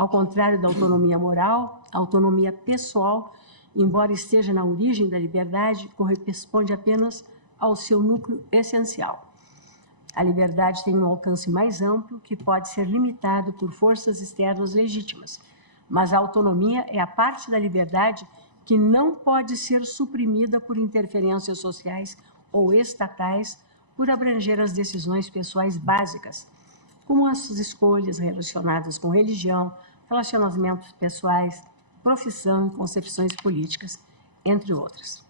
Ao contrário da autonomia moral, a autonomia pessoal, embora esteja na origem da liberdade, corresponde apenas ao seu núcleo essencial. A liberdade tem um alcance mais amplo que pode ser limitado por forças externas legítimas, mas a autonomia é a parte da liberdade que não pode ser suprimida por interferências sociais ou estatais por abranger as decisões pessoais básicas, como as escolhas relacionadas com religião, relacionamentos pessoais, profissão e concepções políticas, entre outras.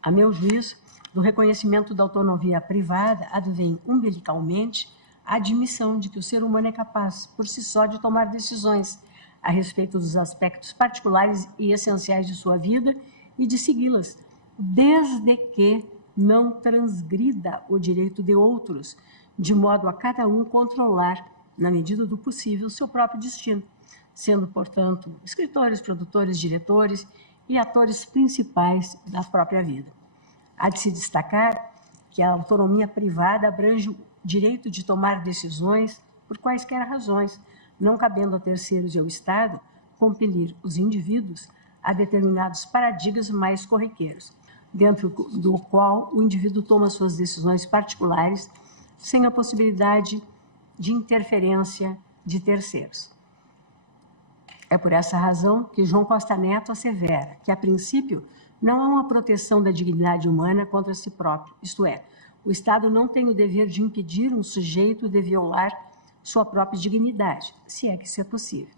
A meu juízo, do reconhecimento da autonomia privada advém umbilicalmente a admissão de que o ser humano é capaz, por si só, de tomar decisões a respeito dos aspectos particulares e essenciais de sua vida e de segui-las, desde que não transgrida o direito de outros, de modo a cada um controlar, na medida do possível, seu próprio destino, sendo, portanto, escritores, produtores, diretores e atores principais da própria vida. Há de se destacar que a autonomia privada abrange o direito de tomar decisões por quaisquer razões, não cabendo a terceiros e ao Estado compelir os indivíduos a determinados paradigmas mais corriqueiros, dentro do qual o indivíduo toma suas decisões particulares sem a possibilidade de interferência de terceiros. É por essa razão que João Costa Neto assevera que, a princípio, não há uma proteção da dignidade humana contra si próprio, isto é, o Estado não tem o dever de impedir um sujeito de violar sua própria dignidade, se é que isso é possível.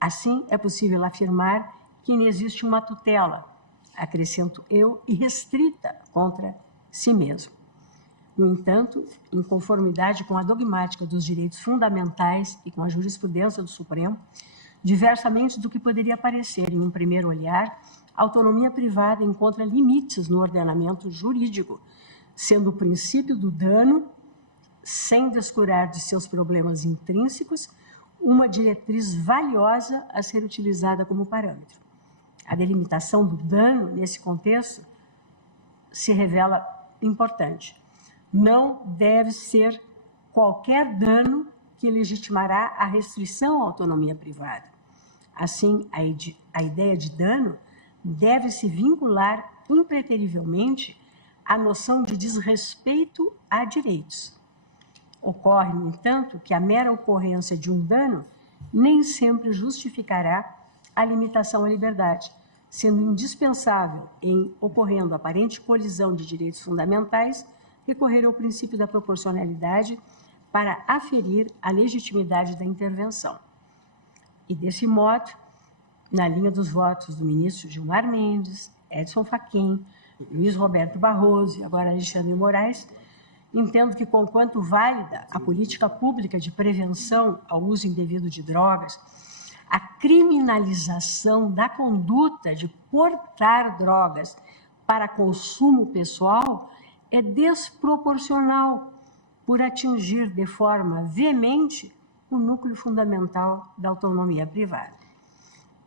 Assim, é possível afirmar que não existe uma tutela, acrescento eu, irrestrita contra si mesmo. No entanto, em conformidade com a dogmática dos direitos fundamentais e com a jurisprudência do Supremo, diversamente do que poderia parecer em um primeiro olhar, a autonomia privada encontra limites no ordenamento jurídico, sendo o princípio do dano, sem descurar de seus problemas intrínsecos, uma diretriz valiosa a ser utilizada como parâmetro. A delimitação do dano, nesse contexto, se revela importante. Não deve ser qualquer dano que legitimará a restrição à autonomia privada. Assim, a ideia de dano deve se vincular impreterivelmente à noção de desrespeito a direitos. Ocorre, no entanto, que a mera ocorrência de um dano nem sempre justificará a limitação à liberdade, sendo indispensável, em ocorrendo aparente colisão de direitos fundamentais, recorrer ao princípio da proporcionalidade para aferir a legitimidade da intervenção. E, desse modo, na linha dos votos do ministro Gilmar Mendes, Edson Fachin, Luiz Roberto Barroso e agora Alexandre de Moraes, entendo que, conquanto válida a política pública de prevenção ao uso indevido de drogas, a criminalização da conduta de portar drogas para consumo pessoal é desproporcional por atingir de forma veemente o núcleo fundamental da autonomia privada.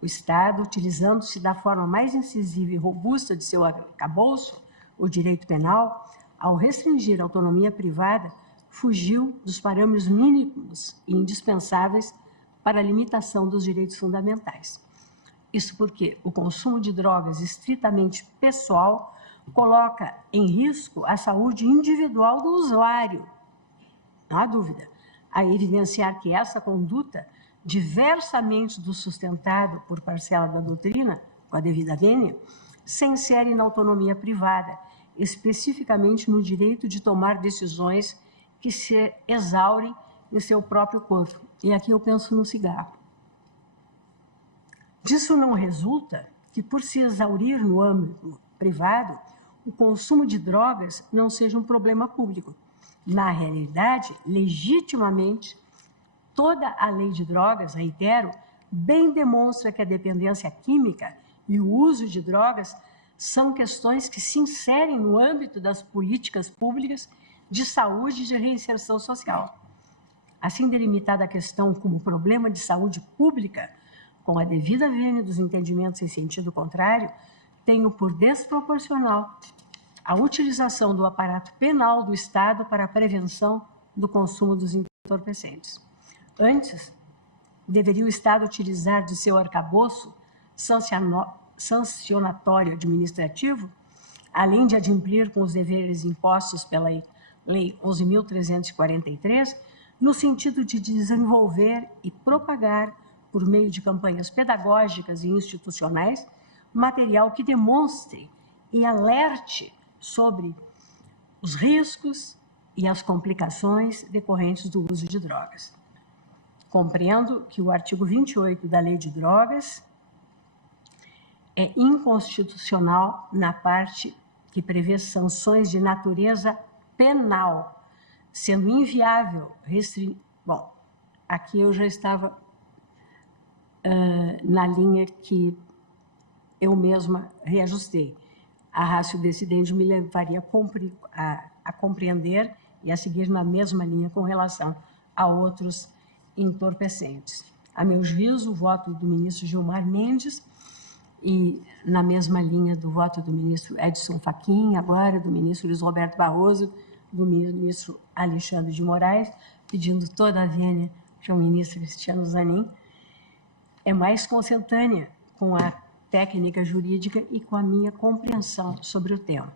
O Estado, utilizando-se da forma mais incisiva e robusta de seu arcabouço, o direito penal, ao restringir a autonomia privada, fugiu dos parâmetros mínimos e indispensáveis para a limitação dos direitos fundamentais. Isso porque o consumo de drogas estritamente pessoal coloca em risco a saúde individual do usuário. Não há dúvida, a evidenciar que essa conduta, diversamente do sustentado por parcela da doutrina, com a devida vênia, se insere na autonomia privada, especificamente no direito de tomar decisões que se exaurem em seu próprio corpo. E aqui eu penso no cigarro. Disso não resulta que, por se exaurir no âmbito privado, o consumo de drogas não seja um problema público. Na realidade, legitimamente, toda a lei de drogas, reitero, bem demonstra que a dependência química e o uso de drogas são questões que se inserem no âmbito das políticas públicas de saúde e de reinserção social. Assim delimitada a questão como problema de saúde pública, com a devida vênia dos entendimentos em sentido contrário, tenho por desproporcional a utilização do aparato penal do Estado para a prevenção do consumo dos entorpecentes. Antes, deveria o Estado utilizar de seu arcabouço sancionatório administrativo, além de adimplir com os deveres impostos pela Lei 11.343, no sentido de desenvolver e propagar, por meio de campanhas pedagógicas e institucionais, material que demonstre e alerte sobre os riscos e as complicações decorrentes do uso de drogas. Compreendo que o artigo 28 da Lei de Drogas é inconstitucional na parte que prevê sanções de natureza penal, sendo inviável Bom, aqui eu já estava na linha que eu mesma reajustei. A ratio decidente me levaria a compreender e a seguir na mesma linha com relação a outros entorpecentes. A meu juízo, o voto do ministro Gilmar Mendes e na mesma linha do voto do ministro Edson Fachin, agora do ministro Luiz Roberto Barroso, do ministro Alexandre de Moraes, pedindo toda a vênia ao ministro Cristiano Zanin, é mais consentânea com a técnica jurídica e com a minha compreensão sobre o tema.